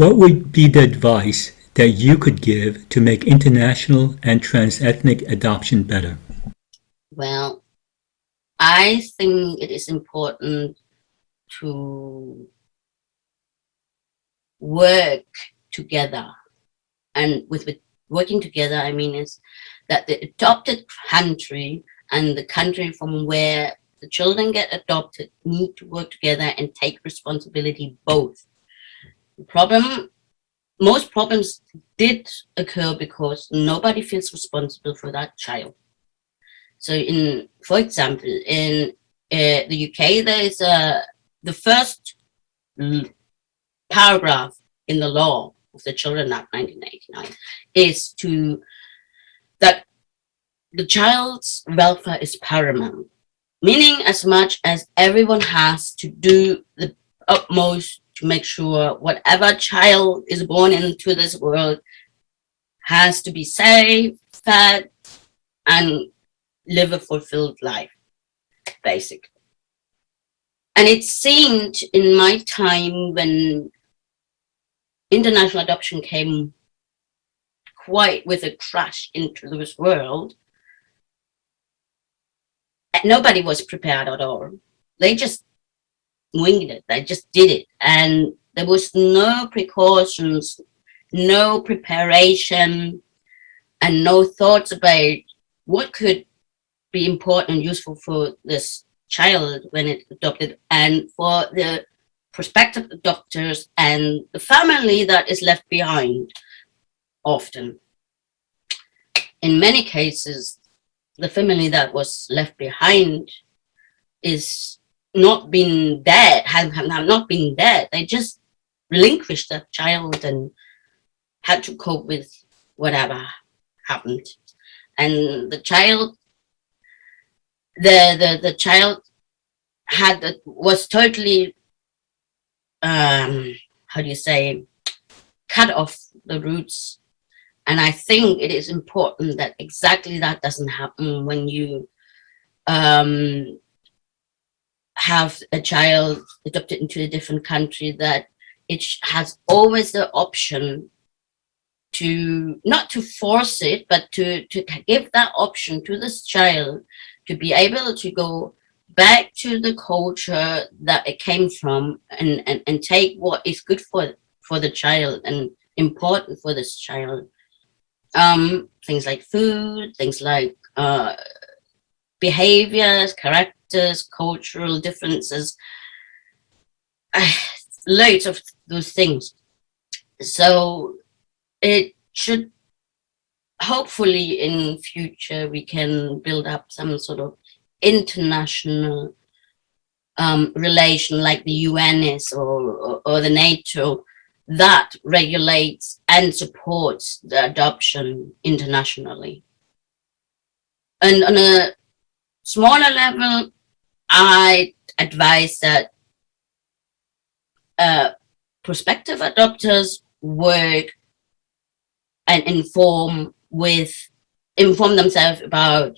What would be the advice that you could give to make international and transethnic adoption better? Well, I think it is important to work together. And with working together, I mean is that the adopted country and the country from where the children get adopted need to work together and take responsibility both. Most problems did occur because nobody feels responsible for that child. So for example, in the UK, there is the first paragraph in the law of the Children Act 1989 is that the child's welfare is paramount, meaning as much as everyone has to do the utmost to make sure whatever child is born into this world has to be safe, fed, and live a fulfilled life, basically. And it seemed in my time when international adoption came quite with a crash into this world, nobody was prepared at all. They just winged it. They just did it. And there was no precautions, no preparation, and no thoughts about what could be important and useful for this child when it's adopted, and for the prospective adopters and the family that is left behind. Often, in many cases, the family that was left behind is not been dead, have not been dead. They just relinquished that child and had to cope with whatever happened. And the child, the child was totally, how do you say, cut off the roots. And I think it is important that exactly that doesn't happen when you have a child adopted into a different country, that it has always the option to, not to force it, but to give that option to this child to be able to go back to the culture that it came from and take what is good for the child and important for this child. Things like food, things like behaviors, characters, cultural differences, loads of those things. So it should, hopefully in future, we can build up some sort of international relation like the UN is, or the NATO, that regulates and supports the adoption internationally. And on a smaller level, I advise that prospective adopters work and inform themselves about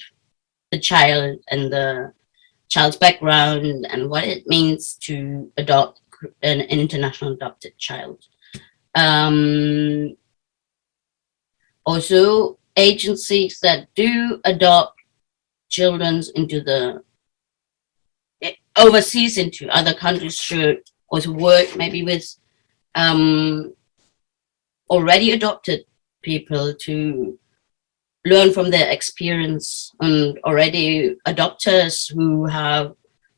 the child and the child's background and what it means to adopt an international adopted child. Also, agencies that do adopt children into the overseas, into other countries, should also work maybe with already adopted people to learn from their experience, and already adopters who have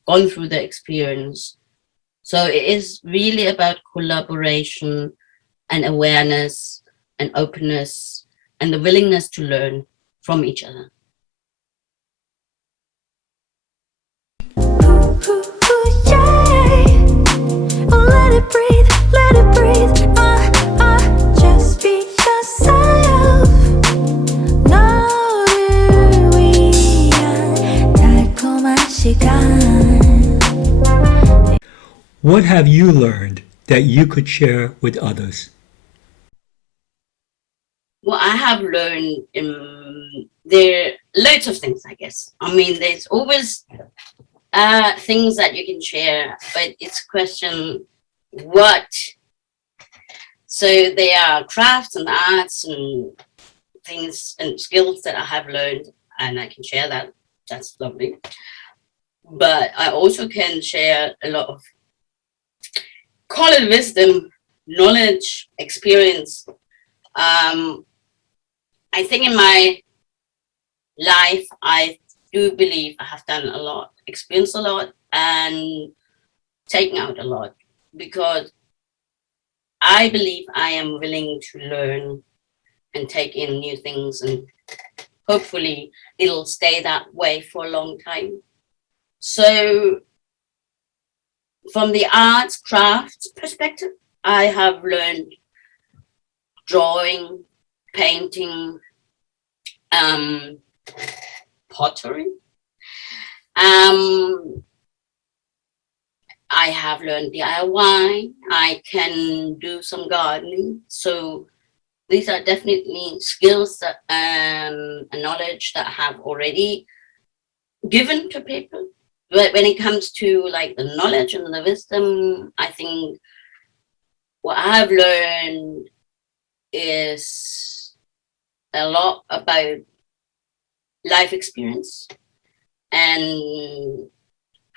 gone through the experience. So it is really about collaboration and awareness and openness and the willingness to learn from each other. Let it breathe, let it breathe. Just be yourself. 너를 위한 달콤한 시간. What have you learned that you could share with others? What I have learned, there are loads of things, I guess. I mean, there's always things that you can share, but it's a question what So there are crafts and arts and things and skills that I have learned, and I can share that. That's lovely. But I also can share a lot of, call it wisdom, knowledge, experience. I think in my life, I do believe I have done a lot, experienced a lot, and taken out a lot, because I believe I am willing to learn and take in new things, and hopefully it'll stay that way for a long time. So from the arts, crafts perspective, I have learned drawing, painting, pottery. I have learned DIY. I can do some gardening. So these are definitely skills that, and knowledge that I have already given to people. But when it comes to like the knowledge and the wisdom, I think what I have learned is a lot about life experience and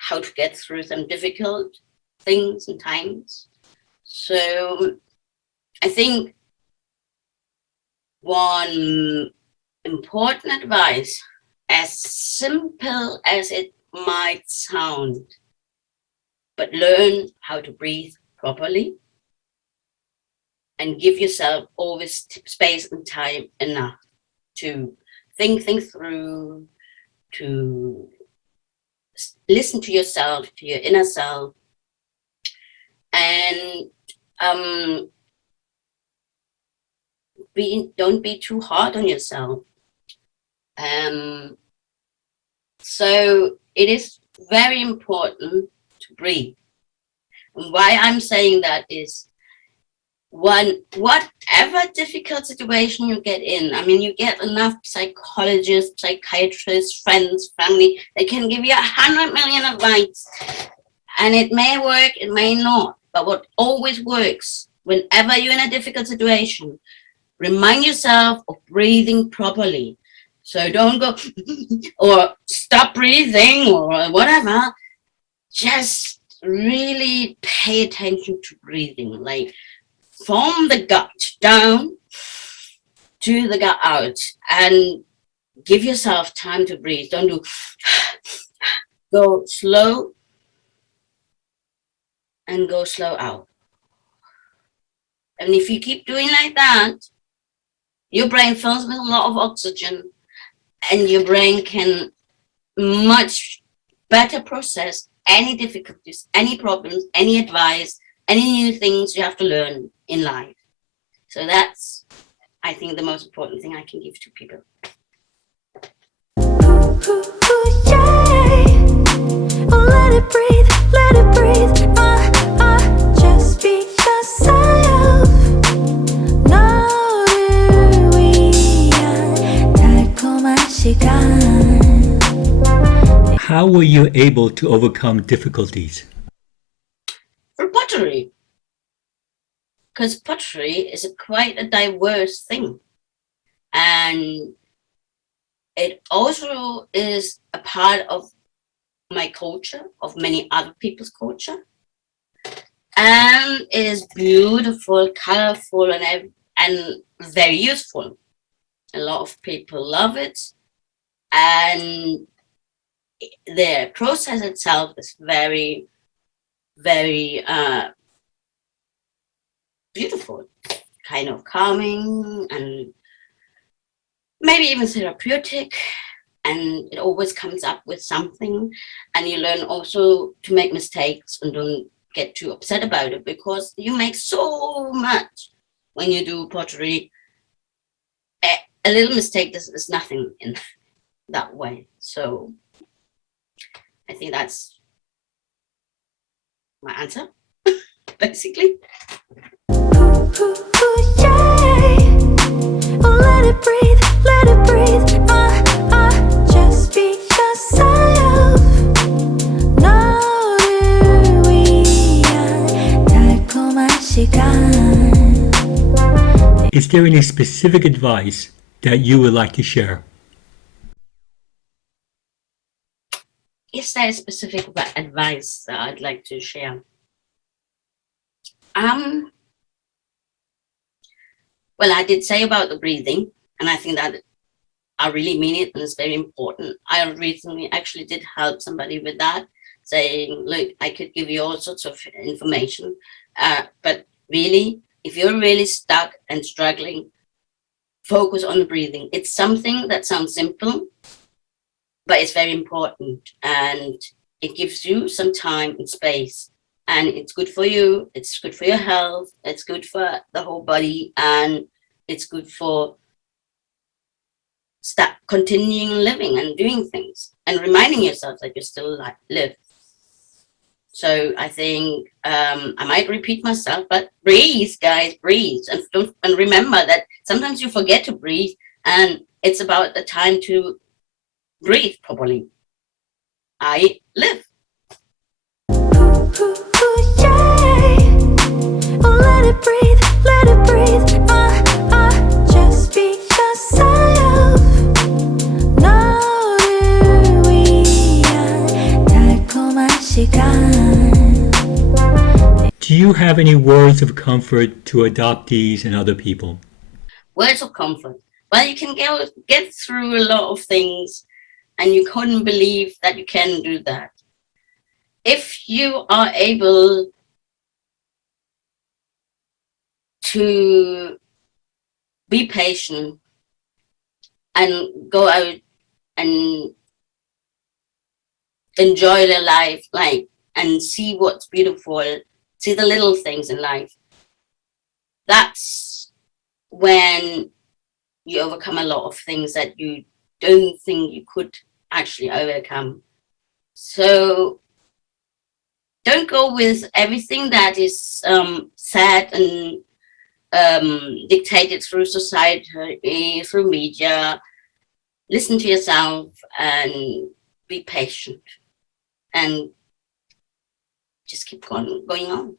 how to get through some difficult things and times. So I think one important advice, as simple as it might sound, but learn how to breathe properly and give yourself always space and time enough to think things through, to listen to yourself, to your inner self, and don't be too hard on yourself. So it is very important to breathe. And why I'm saying that is, whatever difficult situation you get in, I mean, you get enough psychologists, psychiatrists, friends, family, they can give you 100 million advice, and it may work, it may not. But what always works, whenever you're in a difficult situation, remind yourself of breathing properly. So don't go or stop breathing or whatever. Just really pay attention to breathing, like from the gut down to the gut out, and give yourself time to breathe. Don't do, go slow and go slow out. And if you keep doing like that, your brain fills with a lot of oxygen, and your brain can much better process any difficulties, any problems, any advice, any new things you have to learn in life. So that's, I think, the most important thing I can give to people. Yeah. Oh, let it breathe, let it breathe. Just be yourself. 너를 위한 달콤한 시간. How were you able to overcome difficulties? For pottery, because pottery is quite a diverse thing, and it also is a part of my culture, of many other people's culture, and it is beautiful, colorful, and very useful. A lot of people love it, and the process itself is very, very beautiful, kind of calming and maybe even therapeutic, and it always comes up with something, and you learn also to make mistakes and don't get too upset about it, because you make so much when you do pottery. A little mistake is nothing in that way. So I think that's my answer, basically. Yeah. Oh, let it breathe, let it breathe. Just be yourself. 너를 위한 달콤한 시간. is there any specific advice that you would like to share? Is there a specific advice that I'd like to share? Well, I did say about the breathing, and I think that I really mean it, and it's very important. I recently actually did help somebody with that, saying, look, I could give you all sorts of information, but really, if you're really stuck and struggling, focus on the breathing. It's something that sounds simple, but it's very important, and it gives you some time and space, and it's good for you, it's good for your health, it's good for the whole body, and it's good for continuing living and doing things and reminding yourself that you still live. So I think I might repeat myself, but breathe, guys, breathe, and remember that sometimes you forget to breathe, and it's about the time to breathe properly. I live. Yeah. Oh, let it breathe, let it breathe. Just be yourself. 너를 위한 달콤한 시간. Do you have any words of comfort to adoptees and other people? Words of comfort. Well, you can get through a lot of things, and you couldn't believe that you can do that. If you are able to be patient and go out and enjoy their life, and see what's beautiful, see the little things in life, that's when you overcome a lot of things that you don't think you could actually overcome. So don't go with everything that is sad and dictated through society, through media. Listen to yourself and be patient, and just keep going on.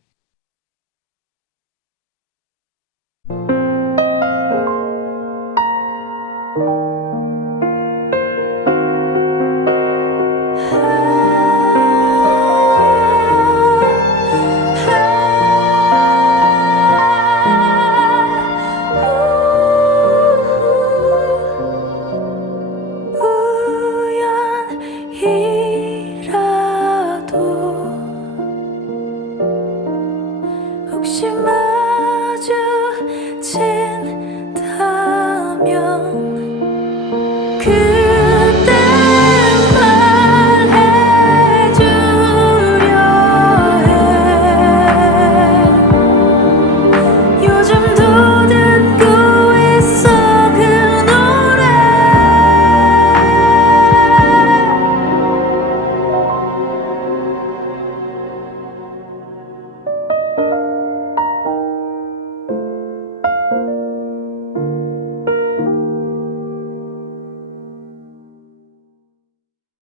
우연이라도 혹시